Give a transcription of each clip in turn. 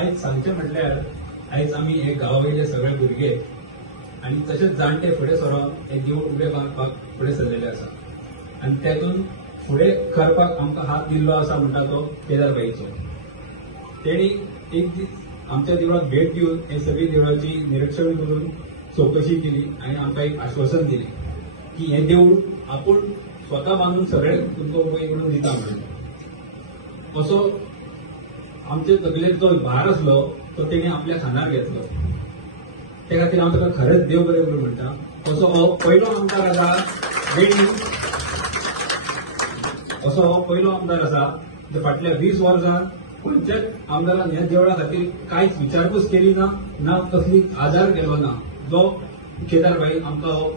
आयज सांगचे म्हटल्यार आयज आमी हे गांवावयले सगळे भुरगे आनी तशेंच जाणटे फुडें सरोन हे देवूळ उबें करपाक फुडें सरलेले आसा आनी तेतून फुडें करपाक आमकां हात दिल्लो आसा म्हणटा तो केदारबाईचो. तेणी एक दीस आमच्या देवळाक भेट दिवन हे सगळी देवळाची निरीक्षण करून चौकशी केली आनी आमकां एक आश्वासन दिलें की हे देवूळ आपूण स्वता बांदून सगळे तुमकां उबें करून दिता म्हणून. असो आमचे तकलेर जो भार आसलो तो तेणी आपल्या खांदार घेतलो. ते खातीर हांव ताका खरेंच देव बरें करूं म्हणटा. असो हो पयलो आमदार आसा जेणी असो हो पयलो आमदार आसा जो फाटल्या 20 वर्सां खंयच्याच आमदारान ह्या देवळा खातीर कांयच विचारपूस केली ना कसली आदार केलो ना. जो केदारबाई आमकां हो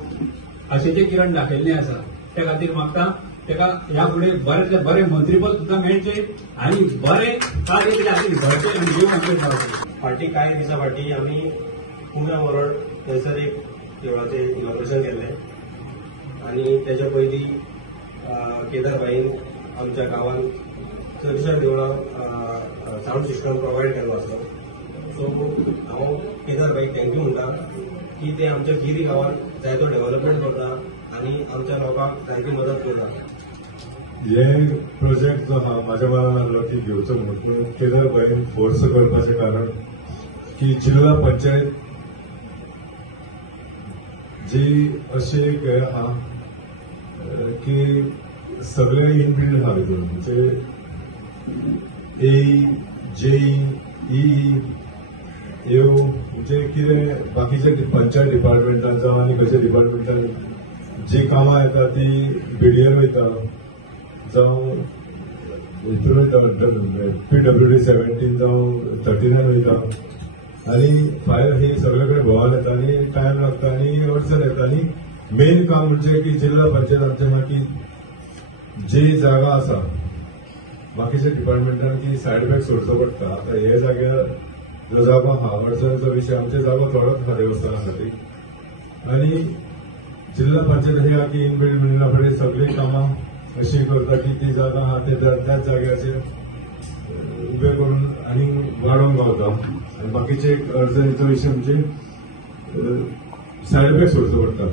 आशेचे किरण दाखयल्ले आसा त्या खातीर मागता ताका ह्या फुडें बरेंतले बरें मंत्रीपद सुद्दां मेळचें आनी बरें कार्य कितें खातीर घडचें आनी देव आमचेर पावचें. फाटीं कांय दिसा फाटीं आमी पुण्या मरोड थंयसर एक देवळाचें इनॉग्रेशन केल्लें आनी तेच्या पयलीं केदारबाईन आमच्या गांवांत चडशा देवळां सावंड सिस्टम प्रोवायड केल्लो आसलो. सो हांव केदारबाईक थँक्यू म्हणटा की ते आमच्या गिरी गांवांत जायतो डेव्हलपमेंट करता आनी आमच्या लोकांक जायती मदत करता. हे प्रोजेक्ट जो आहा म्हाज्या मनान आसलो की घेवचो म्हणून पूण केदारबाईन फोर्स करपाचें कारण की जिल्ला पंचायत जी अशी एक हे आहा की सगळे इनबिल्ड आहा भितर म्हणजे ए जेई ई ह्यो म्हणजे कितें बाकीचे पंचायत डिपार्टमेंटान जावं आनी खंयच्या डिपार्टमेंटान जी कामां येता ती बिडियर वयता जावं PWD 17 जावं 39 वयता आनी फायल ही सगळे कडेन भोवान येता आनी टायम लागता आनी अडचण येता आनी मेन काम म्हणजे की जिल्ला पंचायत आमच्या मागीर जी जागा आसा बाकीच्या डिपार्टमेंटान ती सायड बॅक सोडचो पडटा. आतां हे जाग्यार जो जागो आहा अडचणीचो विशय आमचे जागो थोडोच आहा देवस्थाना खातीर आनी जिल्ला पंचायत हे आहा की इनबिल्ड मिळना फुडें सगळीं कामां अशी करता की ती जागा आहा ते त्याच जाग्याचेर उबें करून आनी वाडोवंक गावता आनी बाकीचे एक अडचणीचो विशय म्हणजे सायड बॅक सोडचो पडटा.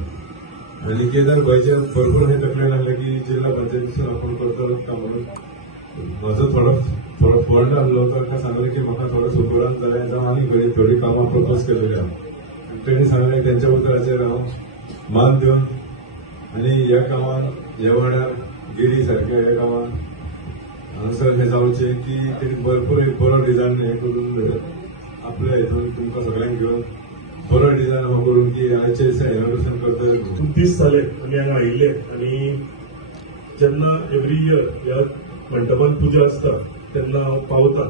आनी केदारबाईचे भरपूर हे तकलेन आहले की जिल्ला पंचायतीसून आपूण करतलो का म्हणून म्हजो थोडो फंड आहलो ताका सांगलें की म्हाका थोडो सुपरान जालें जावं आनी थोडी कामां प्रपोज केलेली आहा आनी तेणी सांगलें तेंच्या उतराचेर हांव मान दिवन आनी ह्या कामान ह्या वाड्यार गिरी सारख्या ह्या कामान हांगासर हे जावचें की तेणी भरपूर एक बरो डिजायन हे करून आपल्या हितून तुमकां सगळ्यांक घेवन बरो डिजायन हो करून की आयचे इनॉग्रेशन करता. 30 साले आमी हांगा आयिल्ले आनी जेन्ना एवरी इयर ह्या मंडपान पुजा आसता तेन्ना हांव पावता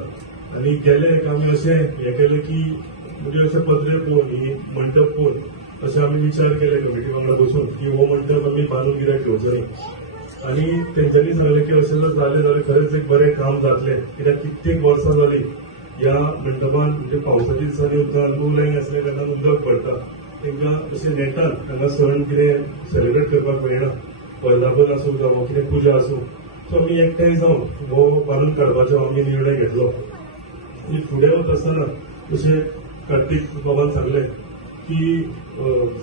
आनी गेले एक आमी अशें हें केलें की म्हणजे अशें पत्रे पळोवन ही मंडप पळोवन अशें आमी विचार केले कमिटी वांगडा बसून की हो मंडप आमी बांदून कित्याक घेवचो न्ही. आनी तेंच्यांनी सांगलें की अशें जर जालें जाल्यार खरेंच एक बरें काम जातलें कित्याक कित्येक वर्सां जालीं ह्या मंडपान म्हणजे पावसाच्या दिसांनी उदक लो लायन आसल्या कारणान उदक पडटा तांकां अशें नेटान हांगा सण कितें सेलिब्रेट करपाक मेळना. वर्धापन आसूं जावं कितें पुजा आसूं सो आमी एकठांय जावन हो बांदून काडपाचो आमी निर्णय घेतलो. आनी फुडें वता आसतना जशें कार्तिक बाबान सांगलें की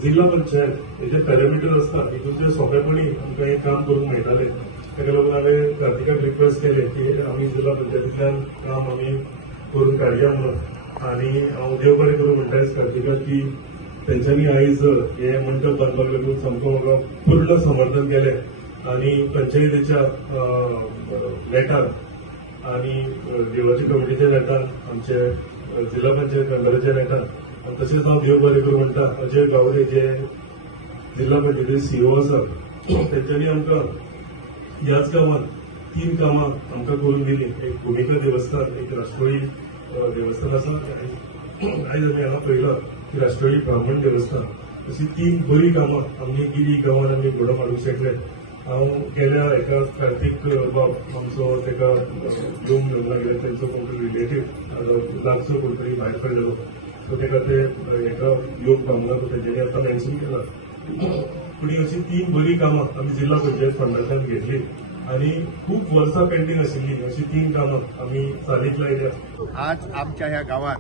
जिल्ला पंचायत हेजे पॅरामिटर आसता हितून सोंपेपणी आमकां हें काम करूंक मेळटालें. ताका लागून हांवें कार्तिकाक रिक्वेस्ट केलें की आमी जिल्ला पंचायतींतल्यान काम आमी करून काडया म्हणून आनी हांव देव बरें करूं म्हणटा कार्तिकाक की तेंच्यांनी आयज हे मंडप बांदपाक लागून सामको म्हाका पूर्ण समर्थन केलें आनी पंचायतीच्या नेटान आनी देवळाच्या कमिटीच्या नेटान आमचे जिल्ला पंचायत मेंबराच्या नेटान आनी तशेंच हांव देव बरें करूं म्हणटा अजय गावडे जे जिल्ला पंचायतीचे सीओ आसा तेंच्यांनी आमकां ह्याच गांवांत 3 कामां आमकां करून दिली. एक भुमिका देवस्थान एक राष्ट्रोळी देवस्थान आसा आनी आयज आमी हांगा पळयलां की राष्ट्रोळी ब्राह्मण देवस्थान अशी 3 बरी कामां आमी गिरी गांवांत आमी घडोवन हाडूंक शकले. हांव गेल्या एका कार्तिक बाब आमचो ताका घेवन लागले तेंचो कोण रिलेटीव लागचो कोण तरी भायर पडलेलो सो ताका ते एका योग कामगार तेंच्यांनी आतां मेन्शन केला. पूण अशी 3 बरी कामां आमी जिल्ला पंचायत फंडांतल्यान घेतली आणि खूप वर्सां पेंडिंग आशिल्ली अशी 3 कामां आमी चालीक लायल्यात. आज आमच्या ह्या गावात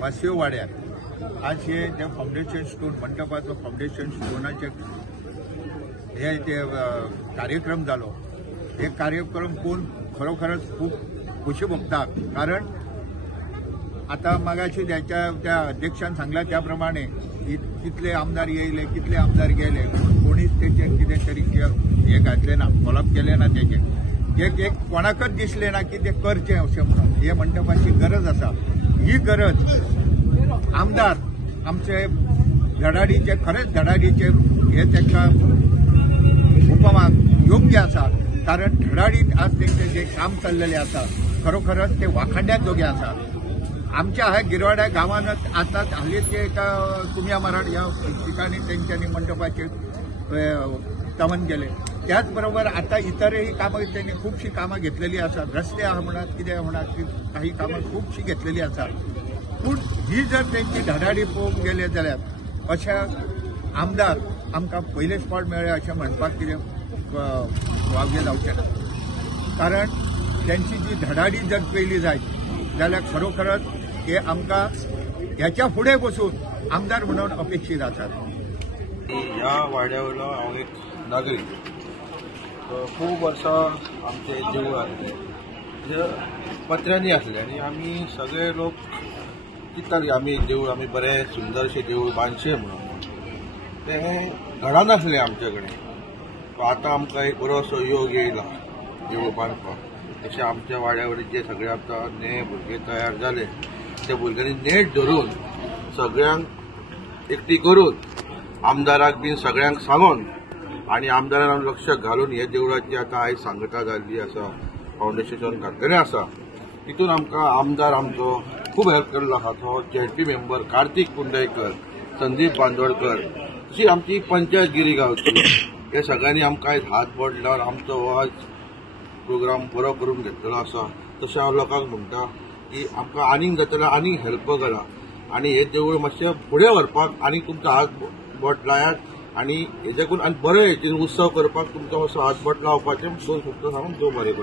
वासयो वाड्यात आज हे जे फाउंडेशन स्टोन मंडपाचो फाउंडेशन स्टोनाचे हे ते कार्यक्रम जालो. हे कार्यक्रम कोण खरोखरच खूप खुशी भोगतात. कारण आता मगाशी त्या अध्यक्षान सांगला त्याप्रमाणे कितले आमदार येयले कितले आमदार गेले कोणीच तेचेर कितें तरी हे घातले ना फॉलोअप केले ना तेचेर एक कोणाकच दिसले ना की ते करचें अशें म्हणून. हे मंडपाची गरज आसा. ही गरज आमदार आमचे धडाडीचे खरेच धडाडीचे हे तांकां उपमाक योग्य आसा. कारण धडाडीत आज तेंचें जे काम चल्लेलें आसा खरोखरच ते वाखाणण्यात जोगे आसा. आमच्या ह्या गिरवाड्या गावानच आता हालींच एका कुमिया मराठ ह्या ठिकाणी त्यांच्यानी मंडपाचे तमन केले. त्याचबरोबर आता इतरही कामं त्यांनी खूपशी कामं घेतलेली असतात. रस्ते आहा म्हणत कितें म्हणत काही कामं खूपशी घेतलेली असतात. पूण ही जर त्यांची धडाडी पळोवंक गेले जाल्यार अशा आमदार आमकां पयले स्पॉट मेळ्ळे अशें म्हणपाक कितें वावगे जावचें ना. कारण त्यांची जी धडाडी जर पयली जायत जाल्यार खरोखरच हे आमकां ह्याच्या फुडें बसून आमदार म्हणून अपेक्षीत आसात. ह्या वाड्यावयलो हांव एक नागरीक. खूब वर्सां आमचे देवूळ आसले जे पत्र्यांनी आसले आनी आमी सगळे लोक चिंत्ताले आमी देवूळ आमी बरें सुंदरशें देवूळ बांदचें म्हणून. तें घडनासलें आमचे कडेन. आतां आमकां एक बरोसो योग येयला देवूळ बांदपाक. तशें आमच्या वाड्या वयले जे सगळे आतां नवे भुरगे तयार जाले त्या भुरग्यांनी नेट धरून सगळ्यांक एकठी करून आमदाराक बीन सगळ्यांक सांगून आनी आमदारान लक्ष घालून हे देवळाची आतां आयज सांगता जाल्ली आसा फाउंडेशन घातलेलें आसा. तितून आमकां आमदार आमचो खूब हेल्प केल्लो आसा. तो जेडपी मेंबर कार्तिक कुंडयकर, संदीप बांदोडकर तशी आमची पंचायत गिरीगांवची हे सगळ्यांनी आमकां आयज हात बोट लावन आमचो हो आज प्रोग्राम बरो करून घेतलेलो आसा. तशें हांव लोकांक म्हणटा की आमकां आनीक जाता आनीक हेल्प करा आनी हे देवूळ मातशें फुडें व्हरपाक आनीक तुमचो हात बोट लायात आनी हेच्याकून आनी बरे हेचेर उत्सव करपाक तुमचो असो हात बोट लावपाचें दोन शब्द सांगून देव बरें करूं.